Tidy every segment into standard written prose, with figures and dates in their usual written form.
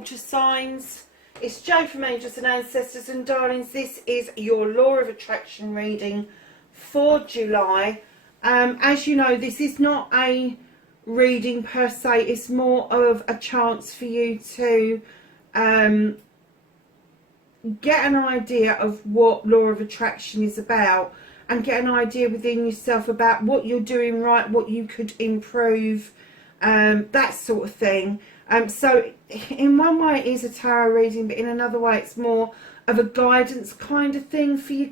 water signs. It's Jo from Angels and Ancestors, and darlings, this is your Law of Attraction reading for July. As you know, this is not a reading per se, it's more of a chance for you to get an idea of what Law of Attraction is about, and get an idea within yourself about what you're doing right, what you could improve, that sort of thing. So in one way it is a tarot reading, but in another way it's more of a guidance kind of thing for you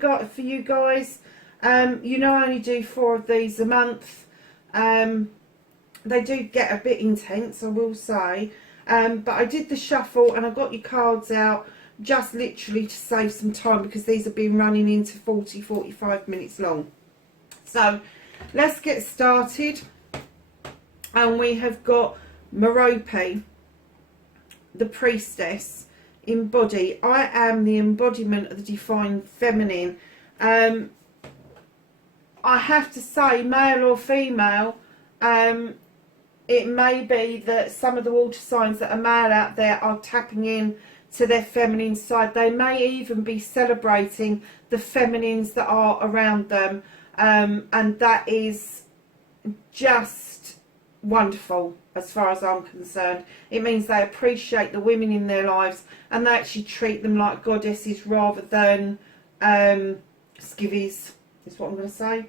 guys. You know, I only do 4 of these a month. They do get a bit intense, I will say, but I did the shuffle and I got your cards out just literally to save some time, because these have been running into 40-45 minutes long. So let's get started. And we have got Merope, the priestess, embody. I am the embodiment of the divine feminine. I have to say, male or female, it may be that some of the water signs that are male out there are tapping in to their feminine side. They may even be celebrating the feminines that are around them, and that is just wonderful as far as I'm concerned. It means they appreciate the women in their lives, and they actually treat them like goddesses rather than skivvies, is what I'm going to say,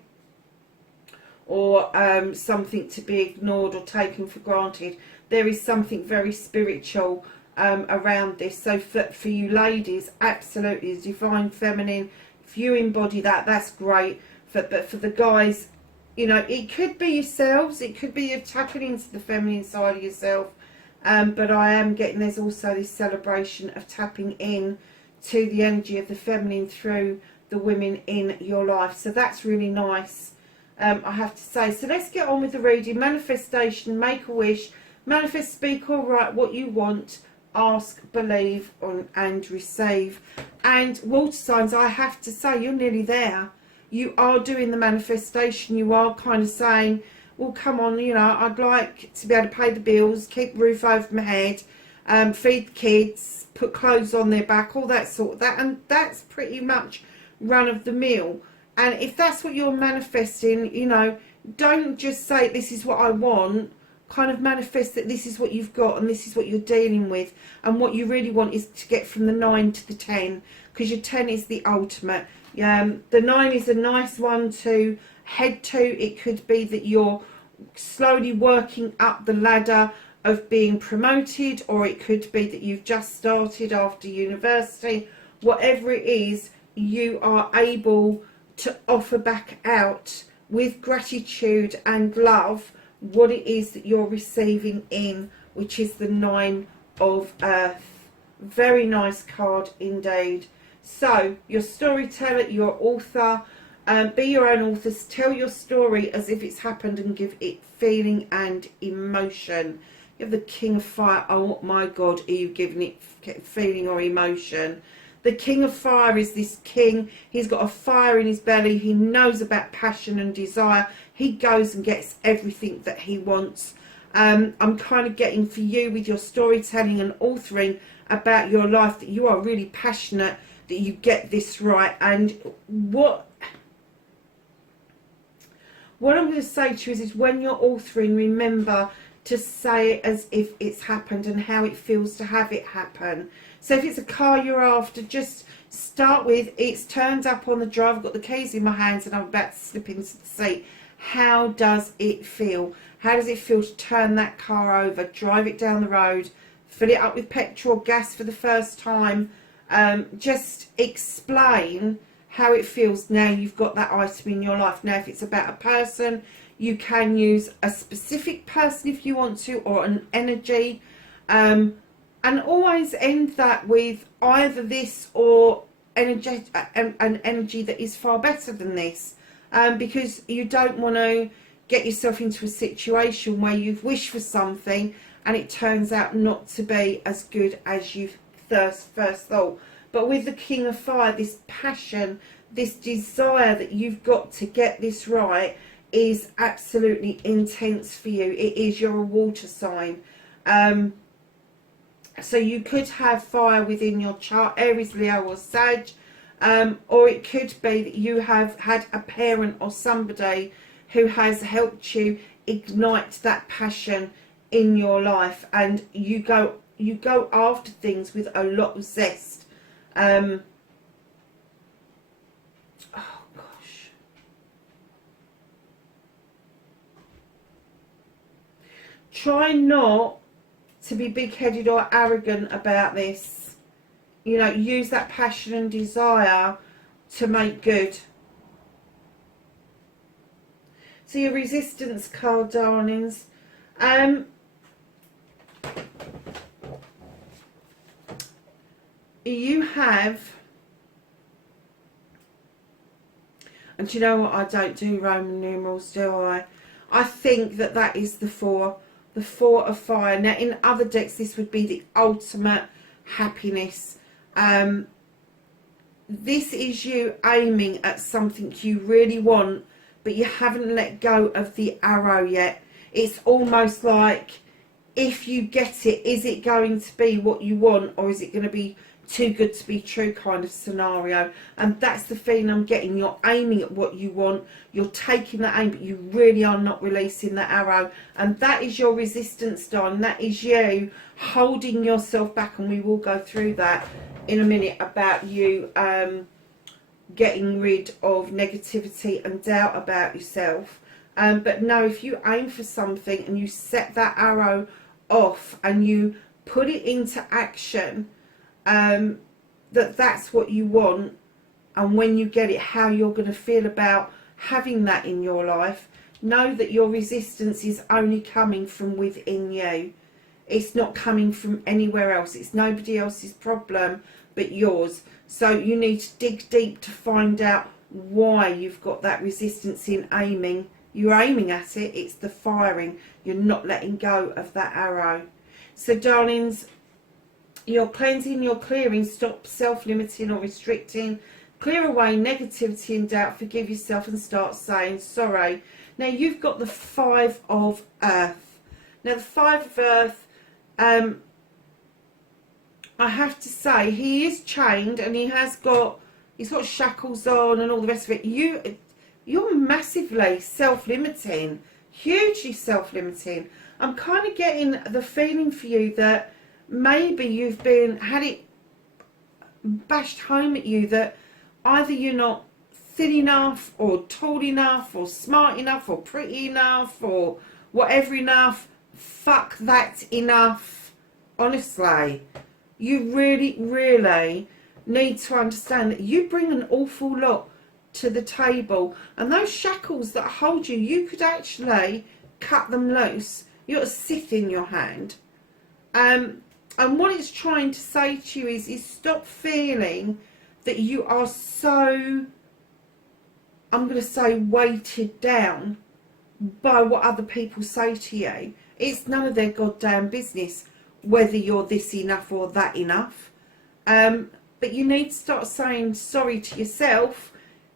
or something to be ignored or taken for granted. There is something very spiritual around this. So for you ladies, absolutely, the divine feminine, if you embody that, that's great. But for the guys, you know, it could be yourselves, it could be you tapping into the feminine side of yourself, but I am getting there's also this celebration of tapping in to the energy of the feminine through the women in your life. So that's really nice, I have to say. So let's get on with the reading. Manifestation, make a wish, manifest, speak or write what you want, ask, believe and receive. And water signs, I have to say, you're nearly there. You are doing the manifestation. You are kind of saying, well, come on, you know, I'd like to be able to pay the bills, keep the roof over my head, feed the kids, put clothes on their back, all that sort of that. And that's pretty much run of the mill. And if that's what you're manifesting, you know, don't just say this is what I want. Kind of manifest that this is what you've got and this is what you're dealing with, and what you really want is to get from the 9 to the 10, because your 10 is the ultimate. The 9 is a nice one to head to. It could be that you're slowly working up the ladder of being promoted, or it could be that you've just started after university. Whatever it is, you are able to offer back out with gratitude and love what it is that you're receiving in, which is the 9 of Earth. Very nice card indeed. So your storyteller, your author, be your own authors. Tell your story as if it's happened and give it feeling and emotion. You have the King of Fire. Oh my God, are you giving it feeling or emotion? The King of Fire is this king. He's got a fire in his belly. He knows about passion and desire. He goes and gets everything that he wants. I'm kind of getting for you with your storytelling and authoring about your life that you are really passionate that you get this right. And what I'm going to say to you is when you're authoring, remember to say it as if it's happened and how it feels to have it happen. So if it's a car you're after, just start with, it's turned up on the drive, I've got the keys in my hands and I'm about to slip into the seat. How does it feel? How does it feel to turn that car over, drive it down the road, fill it up with petrol or gas for the first time? Just explain how it feels now you've got that item in your life. Now, if it's about a person, you can use a specific person if you want to, or an energy. And always end that with either this or an energy that is far better than this. Because you don't want to get yourself into a situation where you've wished for something and it turns out not to be as good as you first thought. But with the King of Fire, this passion, this desire that you've got to get this right is absolutely intense for you. It is, you're a water sign. So you could have fire within your chart, Aries, Leo or Sag, or it could be that you have had a parent or somebody who has helped you ignite that passion in your life, and you go after things with a lot of zest. Oh gosh. Try not to be big-headed or arrogant about this. You know, use that passion and desire to make good. So your resistance card, darlings. You have, and do you know what, I don't do Roman numerals, do I? I think that is the 4 of fire. Now in other decks this would be the ultimate happiness. This is you aiming at something you really want, but you haven't let go of the arrow yet. It's almost like, if you get it, is it going to be what you want, or is it going to be too good to be true kind of scenario? And that's the feeling I'm getting. You're aiming at what you want, you're taking that aim, but you really are not releasing the arrow. And that is your resistance, darling. That is you holding yourself back, and we will go through that in a minute about you getting rid of negativity and doubt about yourself. But no, if you aim for something and you set that arrow off and you put it into action, that's what you want, and when you get it, how you're going to feel about having that in your life, know that your resistance is only coming from within you. It's not coming from anywhere else. It's nobody else's problem but yours. So you need to dig deep to find out why you've got that resistance in aiming. You're aiming at it, it's the firing. You're not letting go of that arrow. So darlings, you're cleansing, you're clearing. Stop self-limiting or restricting. Clear away negativity and doubt. Forgive yourself and start saying sorry. Now you've got the 5 of Earth. Now the 5 of Earth, I have to say, he is chained and he's got shackles on and all the rest of it. You're massively self-limiting, hugely self-limiting. I'm kind of getting the feeling for you that maybe you've had it bashed home at you that either you're not thin enough or tall enough or smart enough or pretty enough or whatever enough. Fuck that enough. Honestly, you really, really need to understand that you bring an awful lot to the table, and those shackles that hold you, you could actually cut them loose. You've got a scythe in your hand, and what it's trying to say to you is stop feeling that you are so, I'm going to say, weighted down by what other people say to you. It's none of their goddamn business whether you're this enough or that enough. But you need to start saying sorry to yourself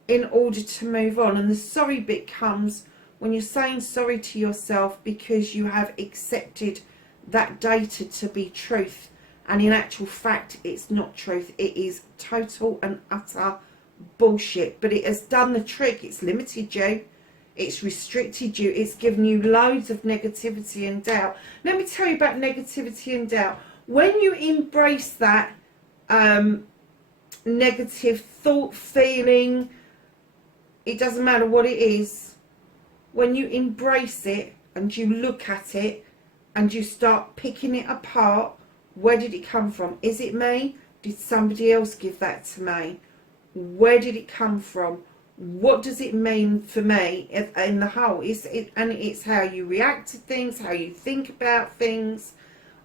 in order to move on. And the sorry bit comes when you're saying sorry to yourself because you have accepted that data to be truth. And in actual fact, it's not truth. It is total and utter bullshit. But it has done the trick. It's limited you. It's restricted you. It's given you loads of negativity and doubt. Let me tell you about negativity and doubt. When you embrace that negative thought, feeling, it doesn't matter what it is, when you embrace it and you look at it and you start picking it apart, where did it come from? Is it me? Did somebody else give that to me? Where did it come from? What does it mean for me in the whole? It's how you react to things, how you think about things,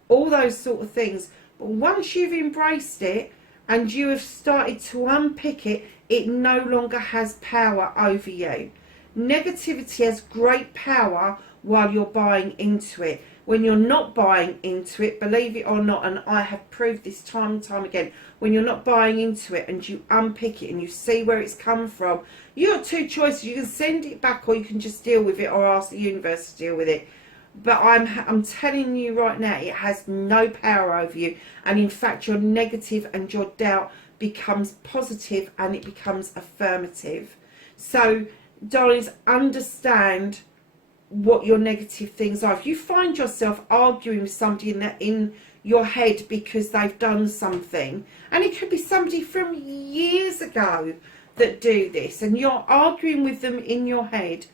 all those sort of things. But once you've embraced it and you have started to unpick it, it no longer has power over you. Negativity has great power while you're buying into it. When you're not buying into it, believe it or not, and I have proved this time and time again, when you're not buying into it and you unpick it and you see where it's come from, you have two choices. You can send it back or you can just deal with it or ask the universe to deal with it. But I'm telling you right now, it has no power over you. And in fact, your negative and your doubt becomes positive and it becomes affirmative. So, darlings, understand what your negative things are. If you find yourself arguing with somebody in your head because they've done something, and it could be somebody from years ago that do this, and you're arguing with them in your head,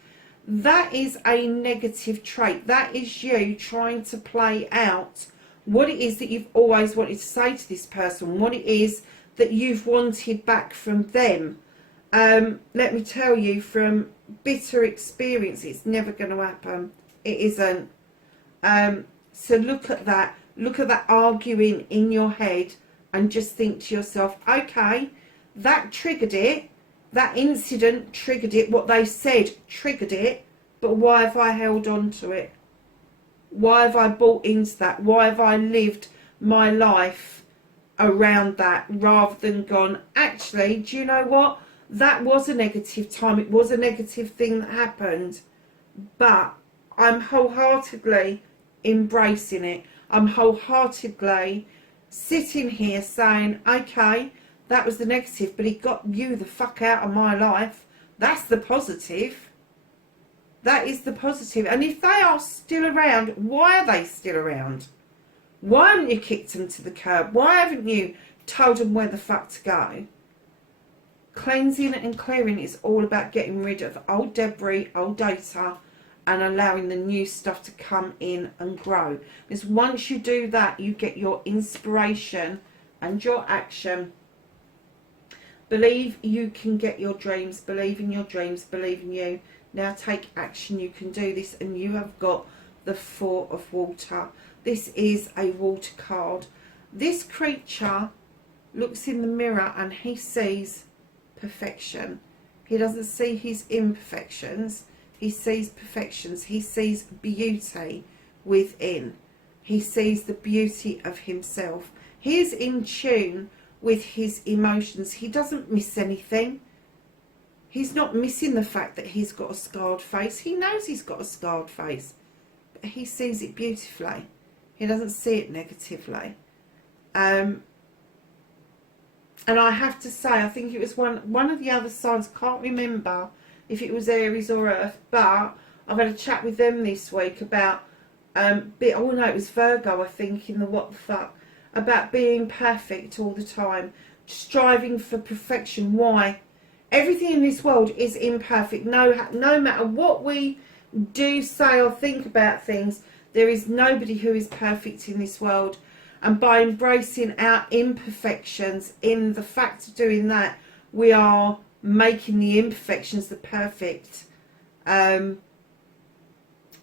that is a negative trait. That is you trying to play out what it is that you've always wanted to say to this person, what it is that you've wanted back from them. Let me tell you from bitter experience, it's never going to happen. It isn't. So look at that. Look at that arguing in your head and just think to yourself, okay, that triggered it. That incident triggered it. What they said triggered it. But why have I held on to it? Why have I bought into that? Why have I lived my life around that rather than gone, actually, do you know what? That was a negative time. It was a negative thing that happened. But I'm wholeheartedly embracing it. I'm wholeheartedly sitting here saying, okay, that was the negative, but it got you the fuck out of my life. That's the positive. That is the positive. And if they are still around, why are they still around? Why haven't you kicked them to the curb? Why haven't you told them where the fuck to go? Cleansing and clearing is all about getting rid of old debris, old data, and allowing the new stuff to come in and grow. Because once you do that, you get your inspiration and your action. Believe you can get your dreams. Believe in your dreams. Believe in you. Now take action. You can do this, and you have got the Four of Water. This is a water card. This creature looks in the mirror and he sees perfection. He doesn't see his imperfections. He sees perfections. He sees beauty within. He sees the beauty of himself. He is in tune with his emotions. He doesn't miss anything. He's not missing the fact that he's got a scarred face. He knows he's got a scarred face. But he sees it beautifully. He doesn't see it negatively. And I have to say, I think it was one of the other signs, can't remember if it was Aries or Earth, but I've had a chat with them this week about, oh no, it was Virgo, I think, in the what the fuck, about being perfect all the time, striving for perfection. Why? Everything in this world is imperfect. No matter what we do, say or think about things, there is nobody who is perfect in this world. And by embracing our imperfections, in the fact of doing that, we are making the imperfections the perfect. The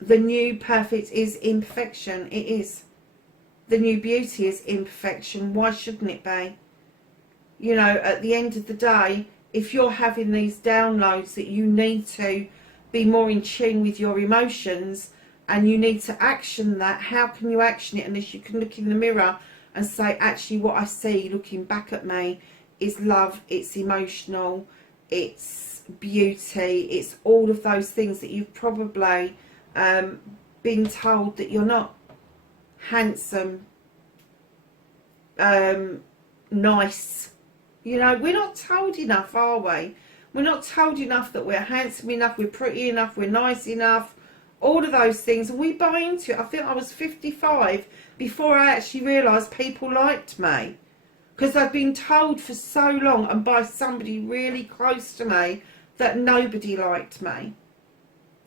new perfect is imperfection. It is. The new beauty is imperfection. Why shouldn't it be? You know, at the end of the day, if you're having these downloads that you need to be more in tune with your emotions, and you need to action that, how can you action it unless you can look in the mirror and say, actually what I see looking back at me is love, it's emotional, it's beauty, it's all of those things that you've probably been told that you're not. Handsome, nice. You know, we're not told enough, are we? We're not told enough that we're handsome enough, we're pretty enough, we're nice enough. All of those things, and we buy into it. I think I was 55 before I actually realised people liked me. Because I've been told for so long, and by somebody really close to me, that nobody liked me.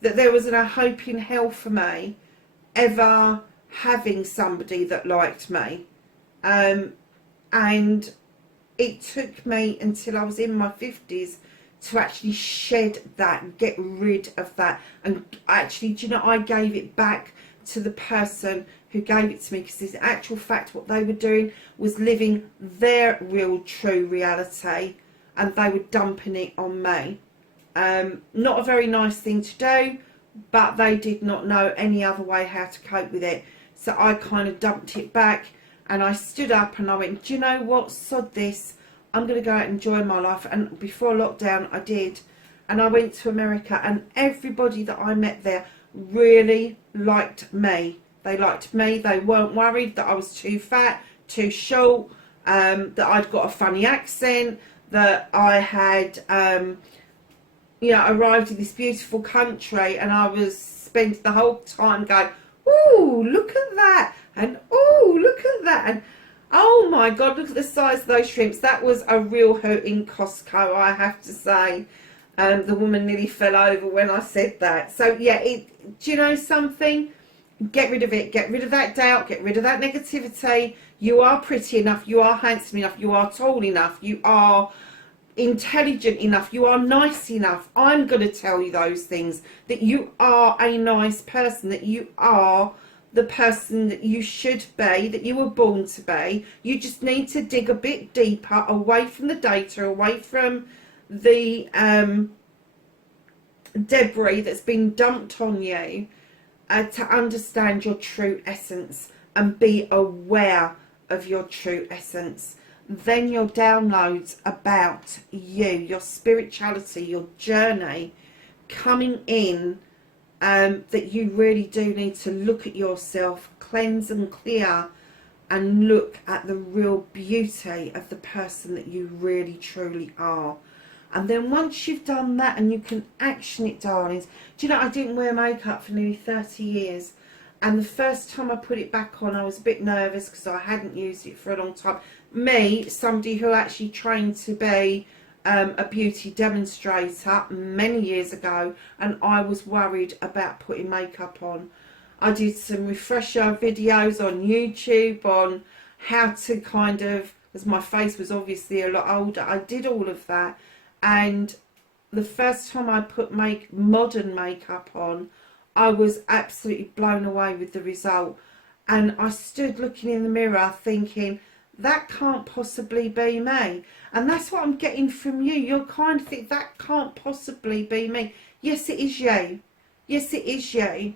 That there wasn't a hope in hell for me ever having somebody that liked me. And it took me until I was in my 50s to actually shed that, get rid of that. And actually, do you know, I gave it back to the person who gave it to me, because in actual fact what they were doing was living their real true reality, and they were dumping it on me. Not a very nice thing to do, but they did not know any other way how to cope with it. So I kind of dumped it back, and I stood up and I went, do you know what, sod this, I'm going to go out and enjoy my life. And before lockdown I did, and I went to America, and everybody that I met there really liked me. They liked me. They weren't worried that I was too fat, too short, that I'd got a funny accent, that I had, you know, arrived in this beautiful country and I was spent the whole time going, ooh, look at that, and ooh, look at that, and oh my God, look at the size of those shrimps. That was a real hoot in Costco, I have to say. The woman nearly fell over when I said that. So yeah, do you know something? Get rid of it. Get rid of that doubt. Get rid of that negativity. You are pretty enough. You are handsome enough. You are tall enough. You are intelligent enough. You are nice enough. I'm going to tell you those things. That you are a nice person. That you are the person that you should be. That you were born to be. You just need to dig a bit deeper, away from the data, away from the debris that's been dumped on you, to understand your true essence and be aware of your true essence. Then your downloads about you, your spirituality, your journey coming in, that you really do need to look at yourself, cleanse and clear, and look at the real beauty of the person that you really truly are. And then once you've done that and you can action it, darlings. Do you know, I didn't wear makeup for nearly 30 years. And the first time I put it back on, I was a bit nervous because I hadn't used it for a long time. Me, somebody who actually trained to be a beauty demonstrator many years ago, and I was worried about putting makeup on. I did some refresher videos on YouTube on how to kind of, as my face was obviously a lot older, I did all of that. And the first time I put modern makeup on, I was absolutely blown away with the result. And I stood looking in the mirror thinking, that can't possibly be me. And that's what I'm getting from you. You're kind of think, that can't possibly be me. Yes, it is you. Yes, it is you.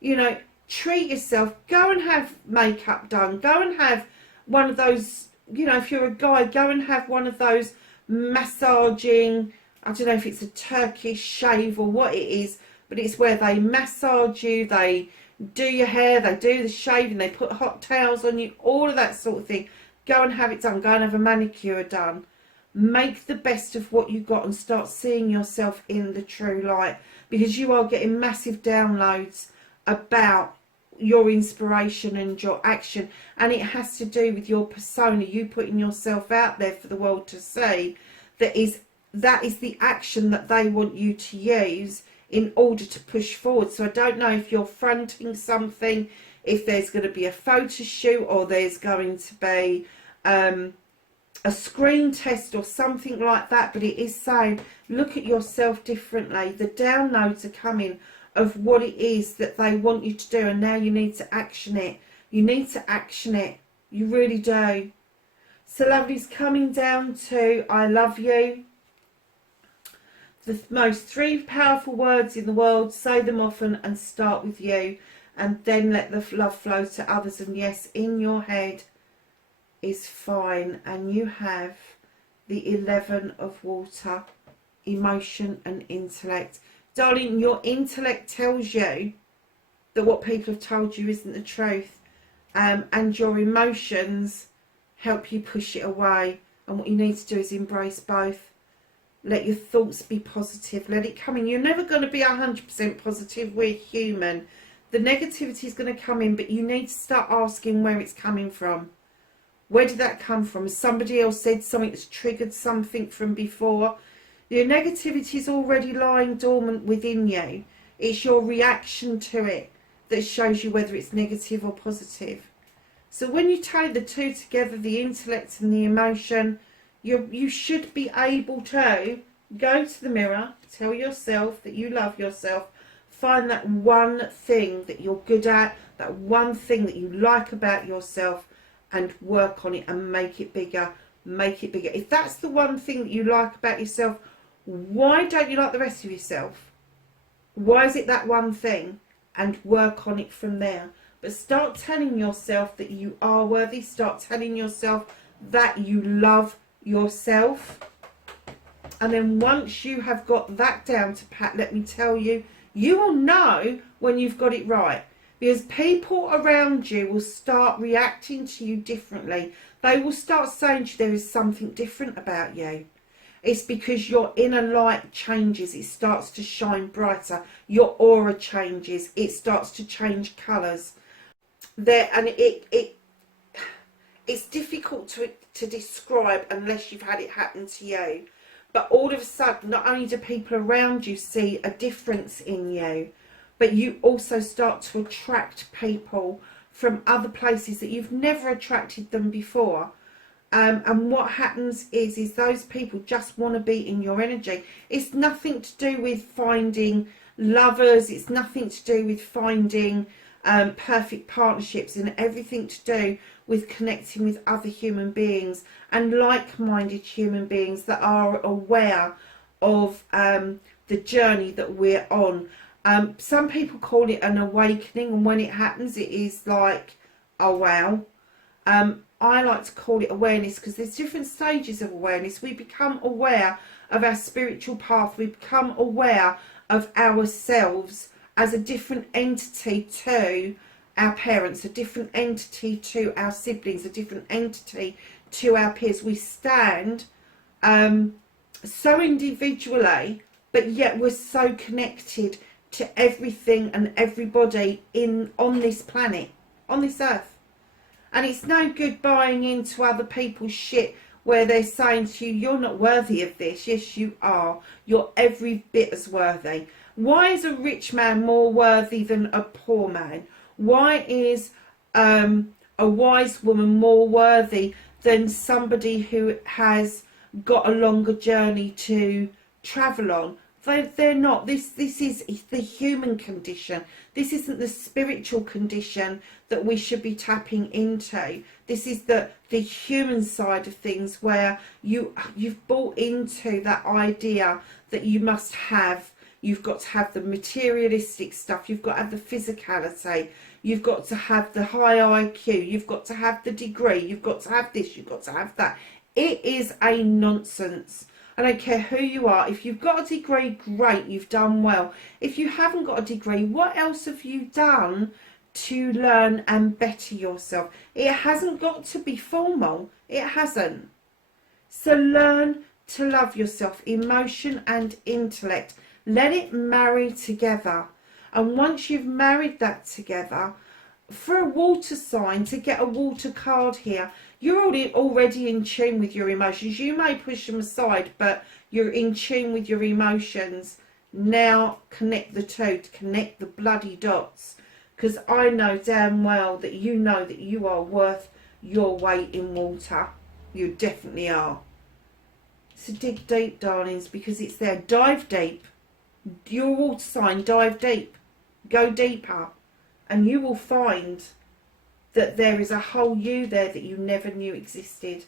You know, treat yourself. Go and have makeup done. Go and have one of those, you know, if you're a guy, go and have one of those massaging, I don't know if it's a Turkish shave or what it is, but it's where they massage you, they do your hair, they do the shaving, they put hot towels on you, all of that sort of thing. Go and have it done. Go and have a manicure done. Make the best of what you got and start seeing yourself in the true light, because you are getting massive downloads about your inspiration and your action, and it has to do with your persona, you putting yourself out there for the world to see. That is the action that they want you to use in order to push forward. So I don't know if you're fronting something, if there's going to be a photo shoot, or there's going to be a screen test or something like that, but it is saying look at yourself differently. The downloads are coming of what it is that they want you to do, and now you need to action it. You need to action it. You really do. So lovely's coming down to I love you. The most 3 powerful words in the world. Say them often and start with you, and then let the love flow to others. And yes, in your head is fine. And you have the 11 of water, emotion and intellect. Darling, your intellect tells you that what people have told you isn't the truth, and your emotions help you push it away. And what you need to do is embrace both. Let your thoughts be positive. Let it come in. You're never going to be 100% positive. We're human. The negativity is going to come in, but you need to start asking where it's coming from. Where did that come from? Has somebody else said something that's triggered something from before? Your negativity is already lying dormant within you. It's your reaction to it that shows you whether it's negative or positive. So when you tie the two together, the intellect and the emotion, you should be able to go to the mirror, tell yourself that you love yourself, find that one thing that you're good at, that one thing that you like about yourself, and work on it and make it bigger, make it bigger. If that's the one thing that you like about yourself, why don't you like the rest of yourself? Why is it that one thing? And work on it from there. But start telling yourself that you are worthy. Start telling yourself that you love yourself. And then once you have got that down to pat, let me tell you, You will know when you've got it right, because people around you will start reacting to you differently. They will start saying to you there is something different about you. It's because your inner light changes. It starts to shine brighter. Your aura changes. It starts to change colours. And it's difficult to describe unless you've had it happen to you. But all of a sudden, not only do people around you see a difference in you, but you also start to attract people from other places that you've never attracted them before. And what happens is those people just want to be in your energy. It's nothing to do with finding lovers. It's nothing to do with finding perfect partnerships, and everything to do with connecting with other human beings and like-minded human beings that are aware of the journey that we're on. Some people call it an awakening, and when it happens, it is like, oh wow. I like to call it awareness, because there's different stages of awareness. We become aware of our spiritual path. We become aware of ourselves as a different entity to our parents, a different entity to our siblings, a different entity to our peers. We stand so individually, but yet we're so connected to everything and everybody on this planet, on this earth. And it's no good buying into other people's shit where they're saying to you, you're not worthy of this. Yes, you are. You're every bit as worthy. Why is a rich man more worthy than a poor man? Why is a wise woman more worthy than somebody who has got a longer journey to travel on? They're not. This is the human condition. This isn't the spiritual condition that we should be tapping into. This is the human side of things, where you've bought into that idea that you must have. You've got to have the materialistic stuff. You've got to have the physicality. You've got to have the high IQ. You've got to have the degree. You've got to have this. You've got to have that. It is a nonsense. I don't care who you are. If you've got a degree, great, you've done well. If you haven't got a degree, what else have you done to learn and better yourself? It hasn't got to be formal. It hasn't. So learn to love yourself, emotion and intellect. Let it marry together. And once you've married that together, for a water sign, to get a water card here, you're already in tune with your emotions. You may push them aside, but you're in tune with your emotions. Now connect the two, connect the bloody dots. Because I know damn well that you know that you are worth your weight in water. You definitely are. So dig deep, darlings, because it's there. Dive deep. Your water sign, dive deep. Go deeper. And you will find that there is a whole you there that you never knew existed.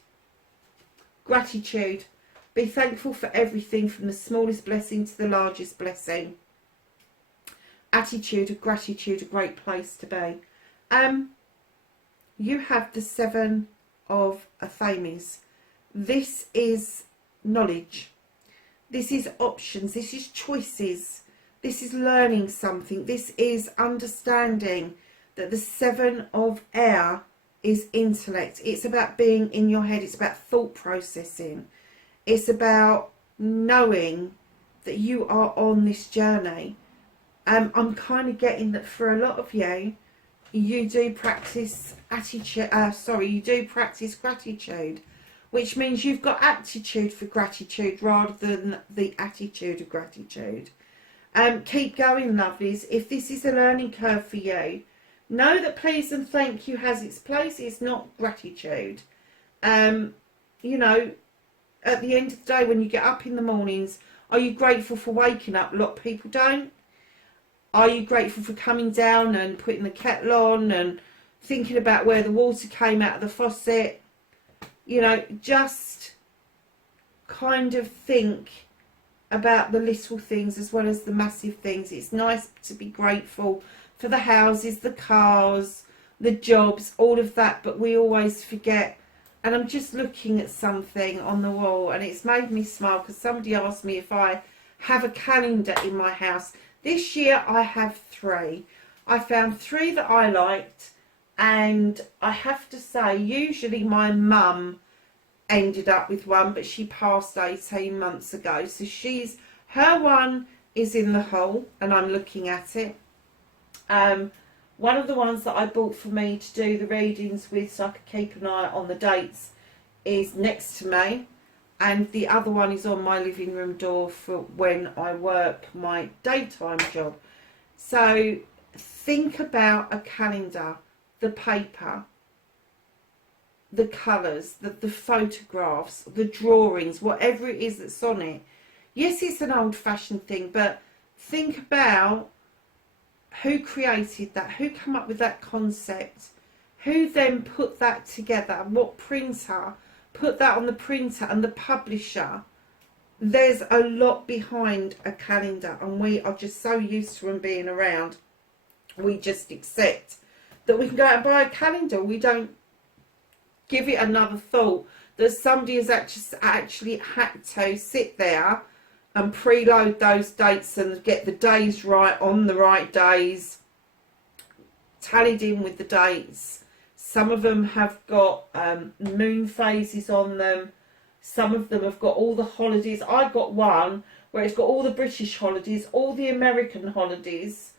Gratitude. Be thankful for everything, from the smallest blessing to the largest blessing. Attitude of gratitude, a great place to be. You have the 7 of Athames. This is knowledge. This is options. This is choices. This is learning something. This is understanding that the 7 of air is intellect. It's about being in your head. It's about thought processing. It's about knowing that you are on this journey. I'm kind of getting that for a lot of you, you do practice you do practice gratitude, which means you've got aptitude for gratitude rather than the attitude of gratitude. Keep going, lovelies. If this is a learning curve for you, know that please and thank you has its place. It's not gratitude. You know, at the end of the day, when you get up in the mornings, are you grateful for waking up? A lot of people don't. Are you grateful for coming down and putting the kettle on and thinking about where the water came out of the faucet? You know, just kind of think about the little things as well as the massive things. It's nice to be grateful for the houses, the cars, the jobs, all of that, but we always forget. And I'm just looking at something on the wall, and it's made me smile because somebody asked me if I have a calendar in my house. This year I have 3. I found 3 that I liked, and I have to say, usually my mum ended up with one, but she passed 18 months ago. So her one is in the hall, and I'm looking at it. One of the ones that I bought for me to do the readings with, so I could keep an eye on the dates, is next to me. And the other one is on my living room door for when I work my daytime job. So think about a calendar, the paper, the colours, the photographs, the drawings, whatever it is that's on it. Yes, it's an old-fashioned thing, but think about who created that, who came up with that concept, who then put that together, what printer put that on the printer, and the publisher. There's a lot behind a calendar, and we are just so used to them being around. We just accept that we can go out and buy a calendar. We don't give it another thought that somebody has actually had to sit there and preload those dates and get the days right on the right days, tallied in with the dates. Some of them have got moon phases on them. Some of them have got all the holidays. I got one where it's got all the British holidays, all the American holidays,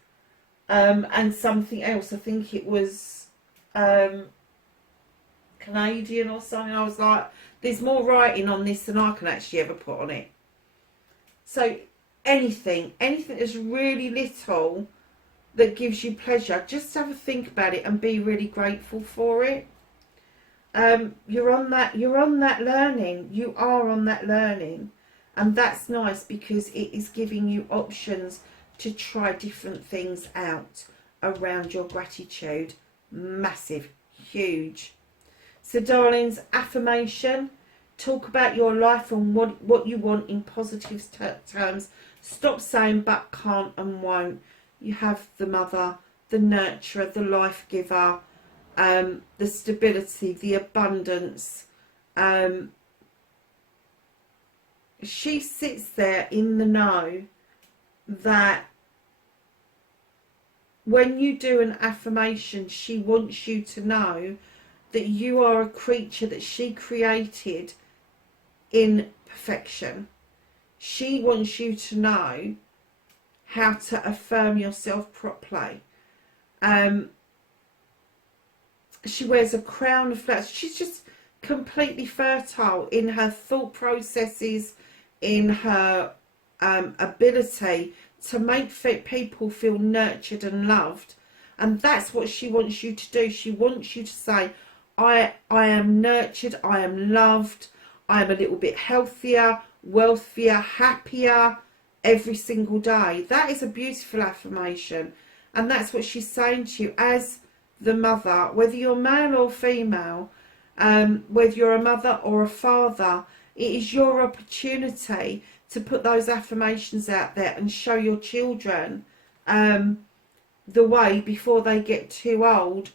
and something else. I think it was Canadian or something. I was like, there's more writing on this than I can actually ever put on it. So anything that's really little that gives you pleasure, just have a think about it and be really grateful for it. You're on that learning. You are on that learning, and that's nice because it is giving you options to try different things out around your gratitude. Massive, huge. So darlings, affirmation. Talk about your life and what you want in positive terms. Stop saying but, can't and won't. You have the mother, the nurturer, the life giver, the stability, the abundance. She sits there in the know that when you do an affirmation, she wants you to know that you are a creature that she created in perfection. She wants you to know how to affirm yourself properly. She wears a crown of flowers. She's just completely fertile in her thought processes, in her ability to make people feel nurtured and loved. And that's what she wants you to do. She wants you to say, I am nurtured, I am loved, I am a little bit healthier, wealthier, happier every single day. That is a beautiful affirmation. And that's what she's saying to you as the mother, whether you're male or female, whether you're a mother or a father, it is your opportunity to put those affirmations out there and show your children the way before they get too old,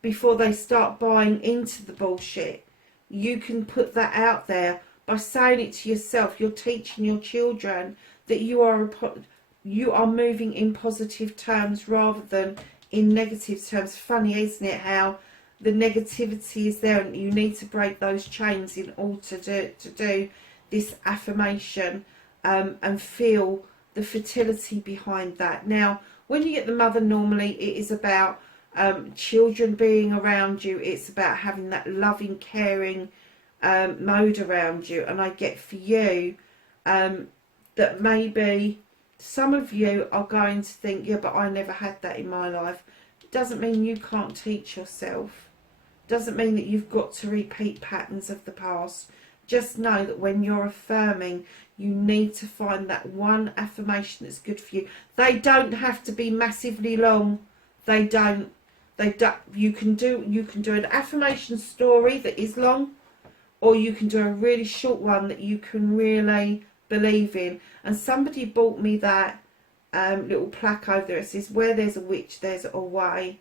before they start buying into the bullshit. You can put that out there by saying it to yourself. You're teaching your children that you are moving in positive terms rather than in negative terms. Funny, isn't it, how the negativity is there, and you need to break those chains in order to do this affirmation and feel the fertility behind that. Now, when you get the mother, normally it is about children being around you. It's about having that loving, caring mode around you. And I get for you that maybe some of you are going to think, yeah, but I never had that in my life. It doesn't mean you can't teach yourself. Doesn't mean that you've got to repeat patterns of the past. Just know that when you're affirming, you need to find that one affirmation that's good for you. They don't have to be massively long. They don't. You can do an affirmation story that is long, or you can do a really short one that you can really believe in. And somebody bought me that little plaque over there. It says, "Where there's a witch, there's a way."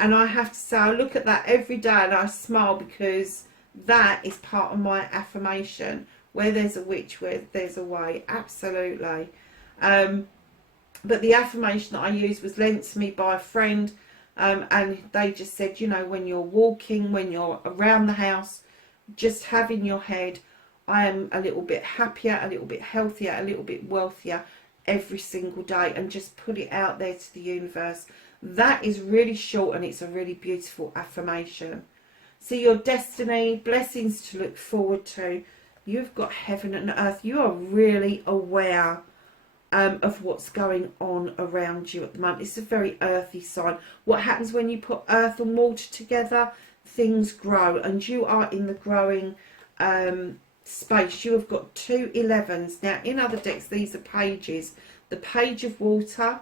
And I have to say, I look at that every day and I smile, because that is part of my affirmation. Where there's a witch, where there's a way. Absolutely. But the affirmation that I used was lent to me by a friend, and they just said, you know, when you're walking, when you're around the house, just have in your head, I am a little bit happier, a little bit healthier, a little bit wealthier every single day, and just put it out there to the universe. That is really short, and it's a really beautiful affirmation. See your destiny, blessings to look forward to. You've got heaven and earth. You are really aware of what's going on around you at the moment. It's a very earthy sign. What happens when you put earth and water together? Things grow, and you are in the growing space. You have got 2 11s. Now, in other decks, these are pages. The page of water,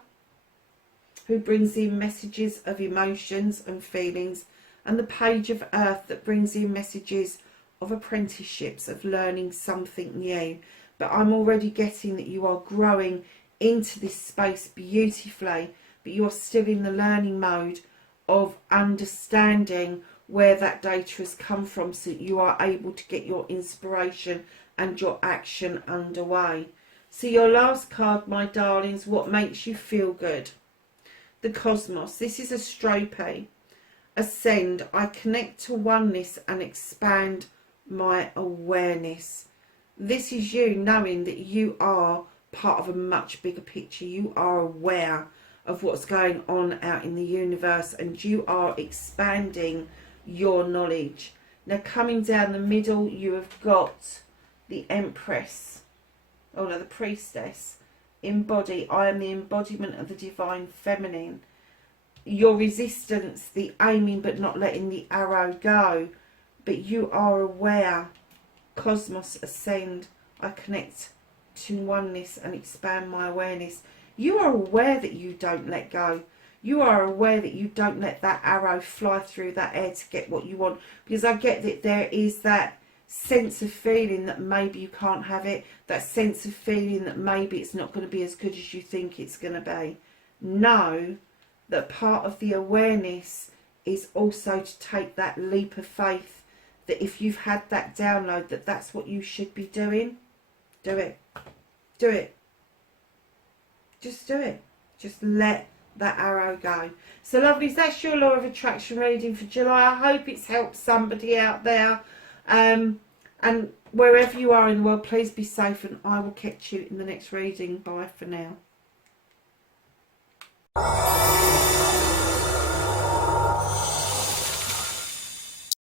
who brings in messages of emotions and feelings, and the page of earth that brings in messages of apprenticeships, of learning something new. But I'm already getting that you are growing into this space beautifully, but you're still in the learning mode of understanding where that data has come from, so that you are able to get your inspiration and your action underway. So your last card, my darlings, what makes you feel good? The cosmos. This is a strophe. Ascend. I connect to oneness and expand my awareness. This is you knowing that you are part of a much bigger picture. You are aware of what's going on out in the universe, and you are expanding your knowledge. Now, coming down the middle, you have got the Empress. Oh no, the Priestess. Embody. I am the embodiment of the divine feminine. Your resistance, the aiming but not letting the arrow go. But you are aware. Cosmos, ascend. I connect to oneness and expand my awareness. You are aware that you don't let go. You are aware that you don't let that arrow fly through that air to get what you want. Because I get that there is that sense of feeling that maybe you can't have it. That sense of feeling that maybe it's not going to be as good as you think it's going to be. Know that part of the awareness is also to take that leap of faith, that if you've had that download that that's what you should be doing, do it. Do it. Just do it. Just let that arrow go. So lovelies, that's your law of attraction reading for July. I hope it's helped somebody out there. And wherever you are in the world, please be safe, and I will catch you in the next reading. Bye for now.